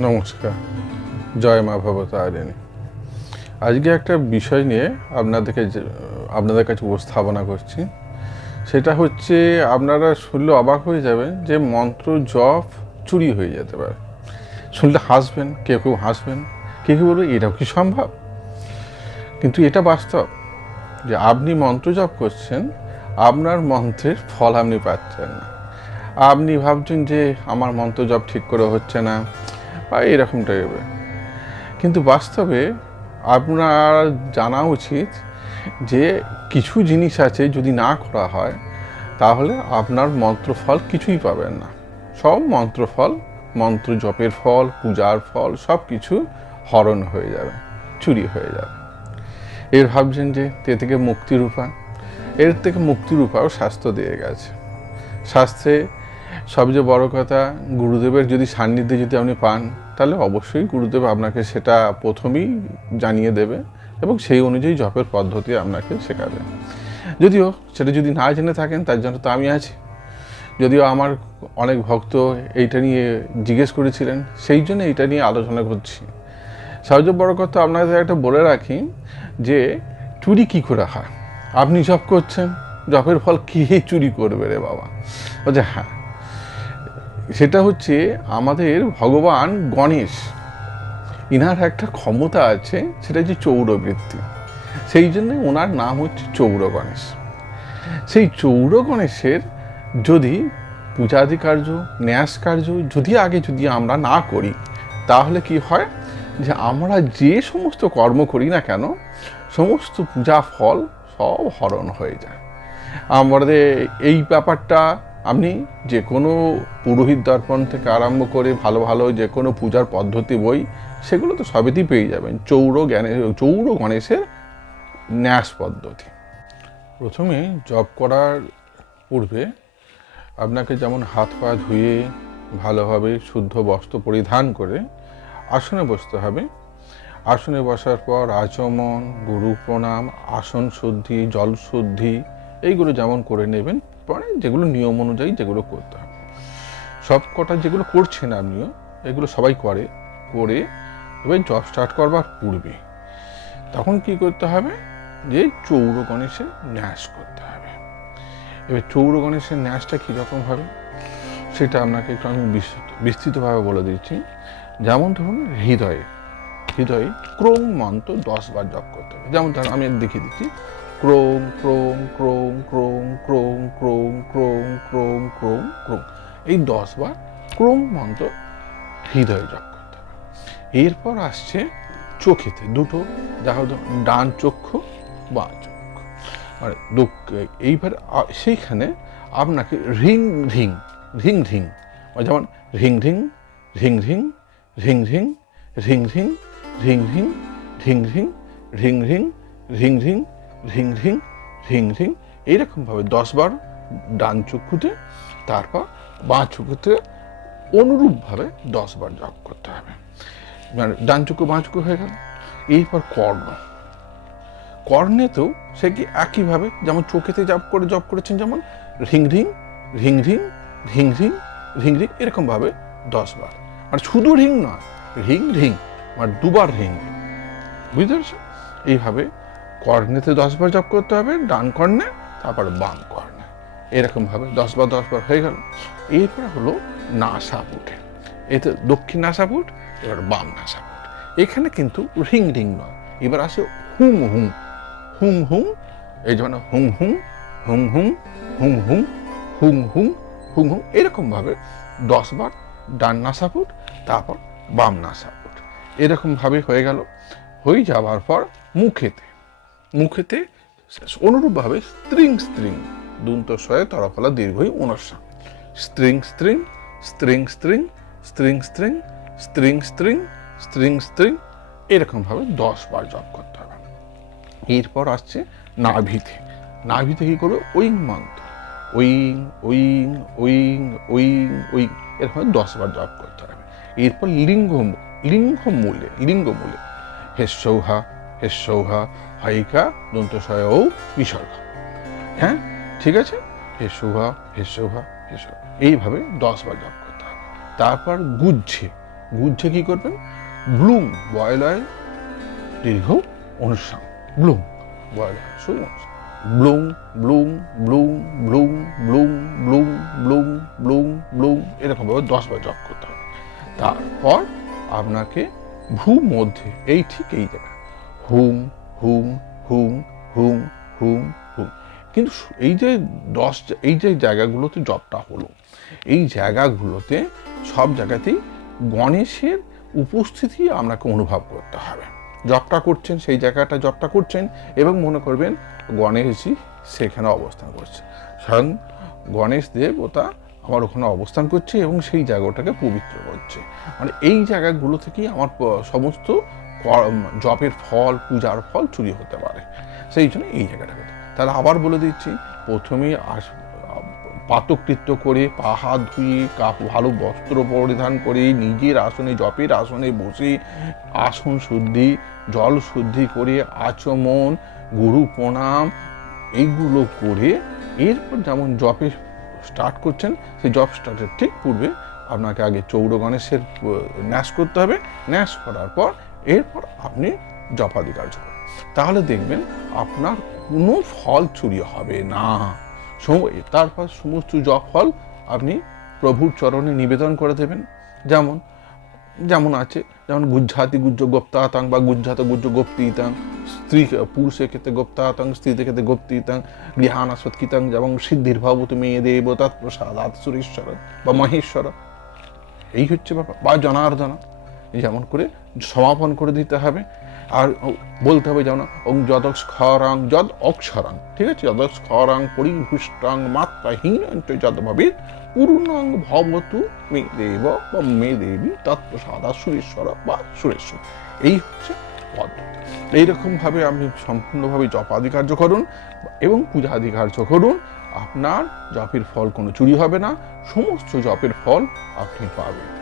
নমস্কার। জয় মা ভবতারিণী। আজকে একটা বিষয় নিয়ে আপনাদেরকে আপনাদের কাছে উপস্থাপনা করছি। সেটা হচ্ছে, আপনারা শুনলে অবাক হয়ে যাবেন যে মন্ত্র জপ চুরি হয়ে যেতে পারে। শুনলে হাসবেন, কেউ কেউ হাসবেন, কেউ কেউ বলবে, এটাও কি সম্ভব? কিন্তু এটা বাস্তব যে আপনি মন্ত্র জপ করছেন, আপনার মন্ত্রের ফল আপনি পাচ্ছেন না। আপনি ভাবছেন যে, আমার মন্ত্র জপ ঠিক করে হচ্ছে না। বা এরকম টাইপের কিন্তু বাস্তবে আপনার জানা উচিত যে কিছু জিনিস আছে যদি না করা হয়, তাহলে আপনার মন্ত্রফল কিছুই পাবেন না। সব মন্ত্রফল, মন্ত্র জপের ফল, পূজার ফল সব কিছু হরণ হয়ে যাবে, চুরি হয়ে যাবে। এর ভাবছেন যে এ থেকে মুক্তির উপায় এর থেকে মুক্তির উপায়ও স্বাস্থ্য দিয়ে গেছে। শাস্ত্রে সবচেয়ে বড় কথা, গুরুদেবের যদি সান্নিধ্যে যদি আপনি পান, তাহলে অবশ্যই গুরুদেব আপনাকে সেটা প্রথমেই জানিয়ে দেবে এবং সেই অনুযায়ী জপের পদ্ধতি আপনাকে শেখাবে। যদিও সেটা যদি না জেনে থাকেন, তার জন্য তো আমি আছি। যদিও আমার অনেক ভক্ত এইটা নিয়ে জিজ্ঞেস করেছিলেন, সেই জন্য এইটা নিয়ে আলোচনা করছি। সবচেয়ে বড় কথা আপনাদের একটা বলে রাখি যে, চুরি কি করে হয়? আপনি জব করছেন জবের ফল কে চুরি করবে রে বাবা? বলছে হ্যাঁ সেটা হচ্ছে আমাদের ভগবান গণেশ। ইনার একটা ক্ষমতা আছে, সেটা হচ্ছে চৌরবৃত্তি। সেই জন্য ওনার নাম হচ্ছে চৌর গণেশ। সেই চৌর গণেশের যদি পূজাদি কার্য ন্যাস কার্য যদি আগে যদি আমরা না করি, তাহলে কি হয়? যে আমরা যে সমস্ত কর্ম করি না কেন, সমস্ত পূজা ফল সব হরণ হয়ে যায়। আমাদের এই ব্যাপারটা আপনি যে কোনো পুরোহিত দর্পণ থেকে আরম্ভ করে ভালো ভালো যে কোনো পূজার পদ্ধতি, বই, সেগুলো তো সবেতেই পেয়ে যাবেন। চৌর জ্ঞানের চৌর গণেশের ন্যাস পদ্ধতি। প্রথমে জব করার পূর্বে আপনাকে যেমন হাত পা ধুয়ে ভালোভাবে শুদ্ধ বস্ত্র পরিধান করে আসনে বসতে হবে। আসনে বসার পর আচমন গুরু প্রণাম আসন শুদ্ধি, জল শুদ্ধি, এইগুলো যেমন করে নেবেন পরে যেগুলো নিয়ম অনুযায়ী যেগুলো করতে হবে। সব কটা যেগুলো করছেন আপনিও এগুলো সবাই করে করে এবার জব স্টার্ট করবার পূর্বে তখন কি করতে হবে? যে চৌর গণেশের ন্যাস করতে হবে। এবার চৌর গণেশের ন্যাসটা কীরকম হবে? সেটা আপনাকে একটু আমি বিস্তৃতভাবে বলে দিচ্ছি। যেমন ধরুন হৃদয়ে হৃদয়ে ক্রোম মন্ত্র দশ বার জপ করতে হবে। যেমন ধরুন আমি দেখিয়ে দিচ্ছি ক্রোম ক্রোম ক্রোম ক্রোম ক্রোম ক্রোম ক্রোম ক্রোম ক্রোম ক্রোম এই দশ বার ক্রোম মন্ত্র হৃদয়ে জপ করতে হবে এরপর আসছে চোখেতে দুটো দেখা ডান চক্ষু বা চক্ষু মানে এইবার সেইখানে আপনাকে রিং রিং রিং রিং মানে যেমন রিং রিং রিং রিং রিং রিং রিং রিং রিং রিং রিং রিং রিং রিং রিং রিং রিং রিং রিং রিং এইরকমভাবে দশ বার ডান চক্ষুতে তারপর বাঁ চক্ষুতে অনুরূপভাবে দশ বার জপ করতে হবে মানে ডান চক্ষু বাঁ চক্ষু হয়ে গেল এরপর কর্ণ কর্ণেতেও সে কি একইভাবে যেমন চোখেতে জপ করে জপ করেছেন যেমন রিং রিং রিং রিং রিং রিং রিং রিং এরকমভাবে দশ বার মানে শুধু রিং নয় রিং রিং মানে দুবার রিং বুঝতে পেরেছ এইভাবে কর্ণেতে দশ বার জপ করতে হবে, ডান কর্ণে তারপর বাম কর্ণে এরকমভাবে দশ বার দশ বার হয়ে গেল। এরপরে হলো নাসাপুটে। এতে দক্ষিণ নাসাপুট, এবার বাম নাসাপুট। এখানে কিন্তু রিং রিং নয়। এবার আসে হুম হুম। হুম হুম, এই যেমন হুম হুম হুম হুম হুম হুম হুম হুম হুম হুম। এরকমভাবে দশ বার ডান নাসাপুট, তারপর বাম নাসাপুট। এরকমভাবে হয়ে গেল। হয়ে যাওয়ার পর মুখেতে মুখেতে অনুরূপভাবে স্ত্রিং স্ত্রিং, দুন্ত শয়ে তরফলা দীর্ঘই উনস্যা স্ত্রিং স্ত্রিং স্ত্রিং স্ত্রিং স্ত্রিং স্ত্রিং স্ত্রিং স্ত্রিং স্ত্রিং স্ত্রিং, এরকমভাবে দশ বার জপ করতে হবে। এরপর আসছে নাভিতে। নাভিতে কি করবে? ওইং মন্ত্র। ওইং ওইং ওইং ওইং ওইং এরকম দশ বার জপ করতে হবে। এরপর লিঙ্গ লিঙ্গ মূলে লিঙ্গ মূলে হেসৌহা হেসৌহা হাইকা দন্তশয় ও বিসর্গ। হ্যাঁ? ঠিক আছে? হেসৌহা হেসৌহা হেসৌহা এইভাবে দশ বার জপ করতে হবে। তারপর গুজ্জে। গুজ্জে কি করবেন? ব্লুম, বয়েল অয়েল, দীর্ঘ অনুষ্ঠান ব্লুম, বয়েল অয়েল শুধু অনুষ্ঠান ব্লুম ব্লুম ব্লুম ব্লুম ব্লুম ব্লুম ব্লুম ব্লুম ব্লুম, এরকমভাবে দশবার জপ করতে হবে। তারপর আপনাকে ভূ মধ্যে, এই ঠিক এই জায়গা হুম হুম হুম হুম হুম হুম। কিন্তু এই যে দশ এই যে জায়গাগুলোতে জপটা হলো, এই জায়গাগুলোতে সব জায়গাতেই গণেশের উপস্থিতি আপনাকে অনুভব করতে হবে। জপটা করছেন, সেই জায়গাটা জপটা করছেন এবং মনে করবেন গণেশজি সেখানে অবস্থান করছে। স্বয়ং গণেশ দেবতা আমার ওখানে অবস্থান করছে এবং সেই জায়গাটাকে পবিত্র করছে। মানে এই জায়গাগুলো থেকেই আমার সমস্ত জপের ফল, পূজার ফল চুরি হতে পারে। সেই জন্য এই জায়গাটা করতে তাহলে আবার বলে দিচ্ছি প্রথমেই আস পাতকৃত্য করে পা হাত ধুয়ে ভালো বস্ত্র পরিধান করে নিজের আসনে, জপের আসনে বসে আসন শুদ্ধি, জল শুদ্ধি করে আচমন, গুরু প্রণাম, এইগুলো করে এরপর যেমন জপে স্টার্ট করছেন, সেই জব স্টার্টের ঠিক পূর্বে আপনাকে আগে চৌড় গণেশের ন্যাস করতে হবে। ন্যাস করার পর এরপর আপনি জপাদি কার্য করুন। তাহলে দেখবেন আপনার কোনো ফল চুরি হবে না। তারপর সমস্ত জপ ফল আপনি প্রভুর চরণে নিবেদন করে দেবেন। যেমন যেমন আছে, যেমন গুজ্জাতি গুজ্জ গোপ্তাতাং বা গুজ্জাত গুজ্জ গোপ্তিতাং, স্ত্রী পুরুষের ক্ষেত্রে গোপ্তাতাং, স্ত্রীদের ক্ষেত্রে গোপ্তিতাং, গৃহানা সৎকিতাং, যেমন সিদ্ধির ভাবত মেয়ে দেব তৎপ্রসাদাত সুরেশ্বর বা মহেশ্বর। এই হচ্ছে ব্যাপার। বা জনার্দনা। যেমন করে সমাপন করে দিতে হবে। আর বলতে হবে যেমন, ওং যদক স্খরাং যদ অক্ষরাং। ঠিক আছে? যদক স্খরাং পরিভুষ্টাং মাত্রাহীন যদ ভবিত পূর্ণাং ভবতু মে দেব বা মে দেবী তৎপ্রসাদা সুরেশ্বর বা সুরেশ্বর। এই হচ্ছে পদ্ধতি এইরকমভাবে আপনি সম্পূর্ণভাবে জপাদি কার্য করুন এবং পূজাদি কার্য করুন। আপনার জপের ফল কোনো চুরি হবে না। সমস্ত জপের ফল আপনি পাবেন।